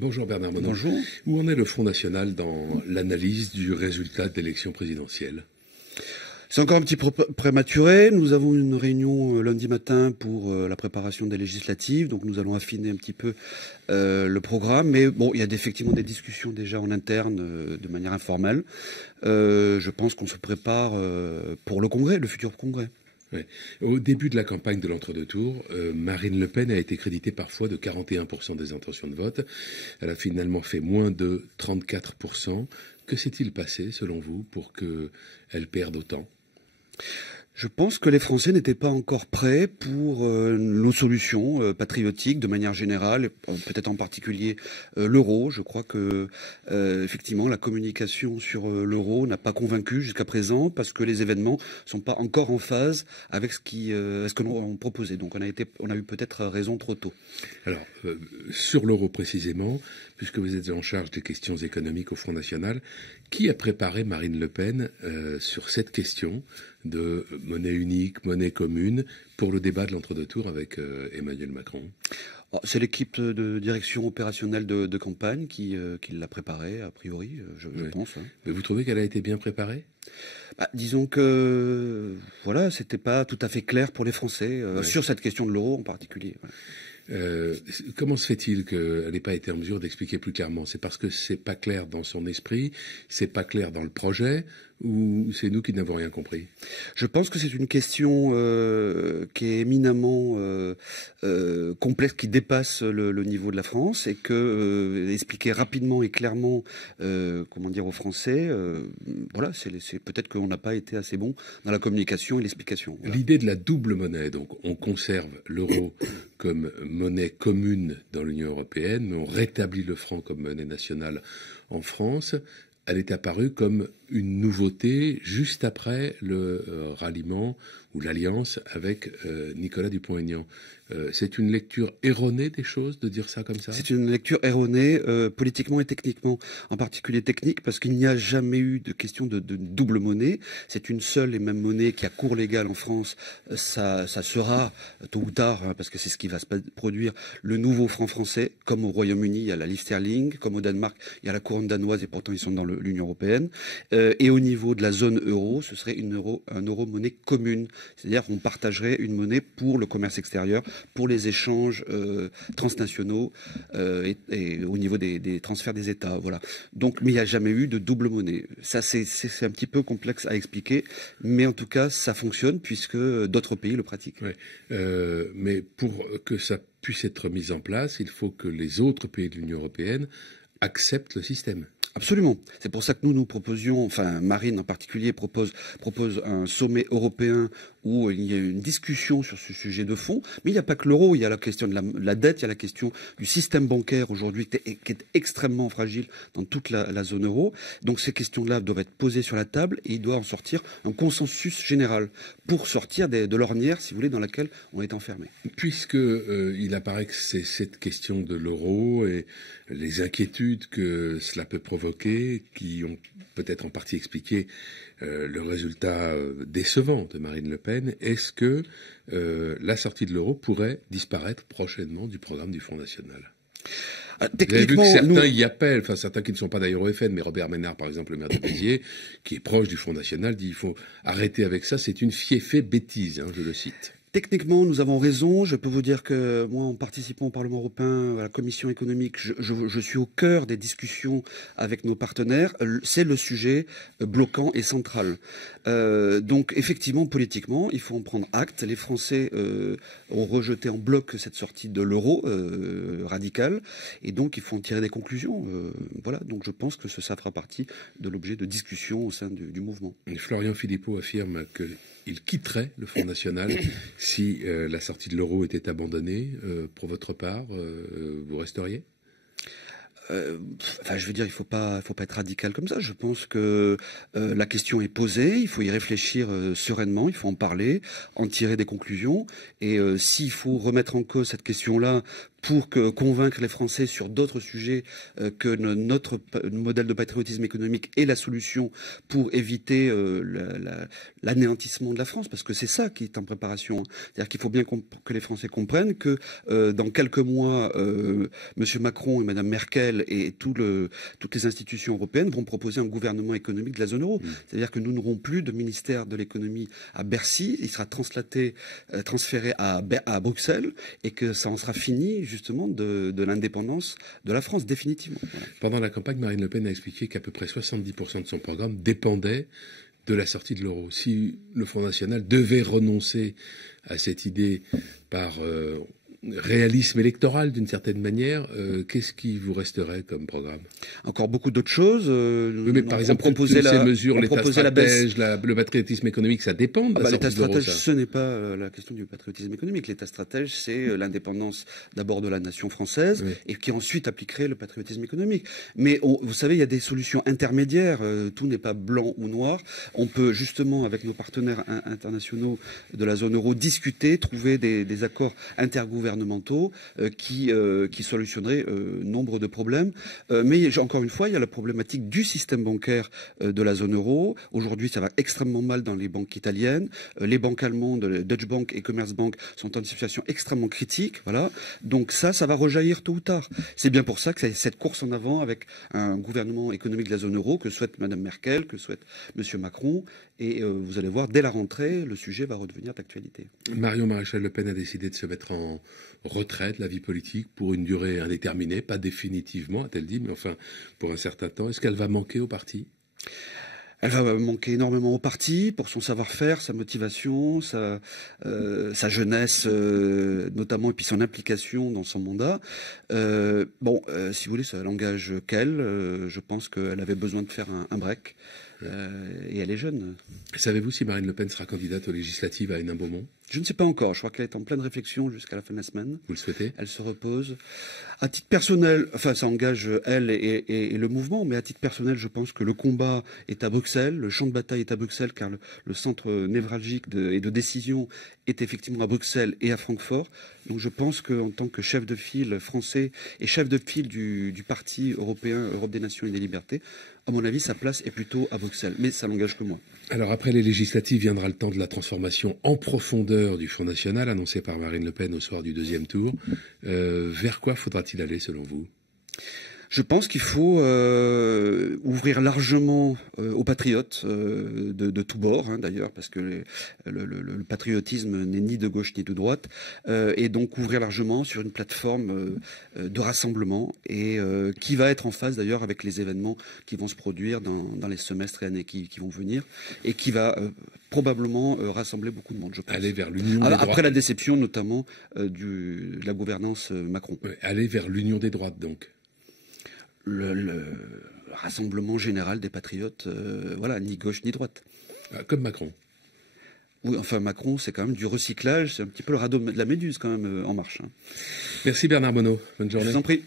Bonjour Bernard Monod. Bonjour. Où en est le Front National dans l'analyse du résultat de l'élection présidentielle? C'est encore un petit peu prématuré. Nous avons une réunion lundi matin pour la préparation des législatives, donc nous allons affiner un petit peu le programme. Mais bon, il y a effectivement des discussions déjà en interne de manière informelle. Je pense qu'on se prépare pour le congrès, le futur congrès. Oui. Au début de la campagne de l'entre-deux tours, Marine Le Pen a été créditée parfois de 41% des intentions de vote. Elle a finalement fait moins de 34%. Que s'est-il passé, selon vous, pour qu'elle perde autant? Je pense que les Français n'étaient pas encore prêts pour nos solutions patriotiques de manière générale, peut-être en particulier l'euro. Je crois que effectivement la communication sur l'euro n'a pas convaincu jusqu'à présent parce que les événements sont pas encore en phase avec ce que l'on proposait. Donc on a eu peut-être raison trop tôt. Alors sur l'euro précisément, puisque vous êtes en charge des questions économiques au Front National, qui a préparé Marine Le Pen sur cette question de monnaie unique, monnaie commune, pour le débat de l'entre-deux tours avec Emmanuel Macron? C'est l'équipe de direction opérationnelle de campagne qui l'a préparée, a priori, je pense. Hein. Mais vous trouvez qu'elle a été bien préparée? Disons que voilà, c'était pas tout à fait clair pour les Français sur cette question de l'euro en particulier. Voilà. Comment se fait-il qu'elle n'ait pas été en mesure d'expliquer plus clairement? C'est parce que c'est pas clair dans son esprit, c'est pas clair dans le projet, ou c'est nous qui n'avons rien compris? Je pense que c'est une question qui est éminemment complexe, qui dépasse le niveau de la France, et que expliquer rapidement et clairement, comment dire aux Français, voilà, c'est peut-être qu'on n'a pas été assez bon dans la communication et l'explication. Voilà. L'idée de la double monnaie, donc on conserve l'euro comme monnaie commune dans l'Union européenne, mais on rétablit le franc comme monnaie nationale en France. Elle est apparue comme une nouveauté juste après le ralliement ou l'alliance avec Nicolas Dupont-Aignan. C'est une lecture erronée des choses de dire ça comme ça? C'est une lecture erronée politiquement et techniquement, en particulier technique, parce qu'il n'y a jamais eu de question de double monnaie. C'est une seule et même monnaie qui a cours légal en France. Ça sera tôt ou tard, hein, parce que c'est ce qui va se produire, le nouveau franc français. Comme au Royaume-Uni, il y a la livre sterling, comme au Danemark, il y a la couronne danoise, et pourtant ils sont dans l'Union européenne. Et au niveau de la zone euro, ce serait un euro monnaie commune, c'est-à-dire qu'on partagerait une monnaie pour le commerce extérieur, pour les échanges transnationaux et au niveau des transferts des États. Voilà. Donc, mais il n'y a jamais eu de double monnaie. Ça, c'est un petit peu complexe à expliquer, mais en tout cas, ça fonctionne puisque d'autres pays le pratiquent. Oui. Mais pour que ça puisse être mis en place, il faut que les autres pays de l'Union européenne acceptent le système. Absolument. C'est pour ça que nous proposions, enfin Marine en particulier propose un sommet européen où il y a une discussion sur ce sujet de fond. Mais il n'y a pas que l'euro, il y a la question de la dette, il y a la question du système bancaire aujourd'hui qui est extrêmement fragile dans toute la zone euro. Donc ces questions-là doivent être posées sur la table et il doit en sortir un consensus général pour sortir de l'ornière, si vous voulez, dans laquelle on est enfermé. Puisque il apparaît que c'est cette question de l'euro et les inquiétudes que cela peut provoquer qui ont peut-être en partie expliqué le résultat décevant de Marine Le Pen, est-ce que la sortie de l'euro pourrait disparaître prochainement du programme du Front National? Vous avez vu que certains y appellent, enfin certains qui ne sont pas d'ailleurs FN, mais Robert Ménard, par exemple, le maire de Béziers, qui est proche du Front National, dit il faut arrêter avec ça, c'est une fieffée bêtise, hein, je le cite. Techniquement, nous avons raison. Je peux vous dire que moi, en participant au Parlement européen, à la Commission économique, je suis au cœur des discussions avec nos partenaires. C'est le sujet bloquant et central. Donc, effectivement, politiquement, il faut en prendre acte. Les Français ont rejeté en bloc cette sortie de l'euro radicale. Et donc, il faut en tirer des conclusions. Voilà. Donc, je pense que ça fera partie de l'objet de discussion au sein du mouvement. Et Florian Philippot affirme qu'il quitterait le Front National si la sortie de l'euro était abandonnée. Pour votre part, vous resteriez? Enfin, je veux dire, il faut pas être radical comme ça. Je pense que la question est posée, il faut y réfléchir sereinement, il faut en parler, en tirer des conclusions. Et s'il faut remettre en cause cette question-là pour convaincre les Français sur d'autres sujets que notre modèle de patriotisme économique est la solution pour éviter l'anéantissement de la France, parce que c'est ça qui est en préparation. C'est-à-dire qu'il faut bien que les Français comprennent que dans quelques mois, Monsieur Macron et Madame Merkel et toutes les institutions européennes vont proposer un gouvernement économique de la zone euro. C'est-à-dire que nous n'aurons plus de ministère de l'économie à Bercy, il sera transféré à Bruxelles, et que ça en sera fini justement de l'indépendance de la France, définitivement. Pendant la campagne, Marine Le Pen a expliqué qu'à peu près 70% de son programme dépendait de la sortie de l'euro. Si le Front National devait renoncer à cette idée par réalisme électoral d'une certaine manière, qu'est-ce qui vous resterait comme programme? Encore beaucoup d'autres choses. Oui, mais par exemple, toutes ces mesures, l'état stratège, le patriotisme économique, ça dépend de la sortie de l'euro. L'état stratège, ce n'est pas la question du patriotisme économique. L'état stratège, c'est l'indépendance d'abord de la nation française, oui, et qui ensuite appliquerait le patriotisme économique. Mais vous savez, il y a des solutions intermédiaires. Tout n'est pas blanc ou noir. On peut justement, avec nos partenaires internationaux de la zone euro, discuter, trouver des accords intergouvernementaux qui solutionneraient nombre de problèmes. Mais encore une fois, il y a la problématique du système bancaire de la zone euro. Aujourd'hui, ça va extrêmement mal dans les banques italiennes. Les banques allemandes, Deutsche Bank et Commerzbank, sont dans une situation extrêmement critique. Voilà. Donc ça va rejaillir tôt ou tard. C'est bien pour ça que c'est cette course en avant avec un gouvernement économique de la zone euro que souhaite Madame Merkel, que souhaite Monsieur Macron. Et vous allez voir, dès la rentrée, le sujet va redevenir d'actualité. Marion Maréchal Le Pen a décidé de se mettre en retrait de la vie politique pour une durée indéterminée, pas définitivement, a-t-elle dit, mais enfin pour un certain temps. Est-ce qu'elle va manquer au parti ? Elle va manquer énormément au parti pour son savoir-faire, sa motivation, sa jeunesse notamment, et puis son implication dans son mandat. Si vous voulez, ça l'engage qu'elle. Je pense qu'elle avait besoin de faire un break. Et elle est jeune. Savez-vous si Marine Le Pen sera candidate aux législatives à Hénin-Beaumont ? Je ne sais pas encore. Je crois qu'elle est en pleine réflexion jusqu'à la fin de la semaine. Vous le souhaitez ? Elle se repose. À titre personnel, enfin, ça engage elle et le mouvement, mais à titre personnel, je pense que le combat est à Bruxelles, le champ de bataille est à Bruxelles, car le centre névralgique et de décision est effectivement à Bruxelles et à Francfort. Donc je pense qu'en tant que chef de file français et chef de file du parti européen, Europe des Nations et des Libertés, à mon avis, sa place est plutôt à Bruxelles. Mais ça n'engage que moi. Alors après les législatives, viendra le temps de la transformation en profondeur du Front National, annoncé par Marine Le Pen au soir du deuxième tour. Vers quoi faudra-t-il aller selon vous ? Je pense qu'il faut ouvrir largement aux patriotes de tous bords, d'ailleurs, parce que le patriotisme n'est ni de gauche ni de droite, et donc ouvrir largement sur une plateforme de rassemblement, et qui va être en phase d'ailleurs avec les événements qui vont se produire dans les semestres et années qui vont venir, et qui va probablement rassembler beaucoup de monde, je pense. Aller vers l'union des droites. Après la déception notamment de la gouvernance Macron. Ouais, aller vers l'union des droites donc. Le rassemblement général des patriotes, voilà, ni gauche ni droite. Comme Macron. Oui, enfin Macron, c'est quand même du recyclage, c'est un petit peu le radeau de la Méduse quand même en marche. Merci Bernard Monod, bonne journée. Je vous en prie.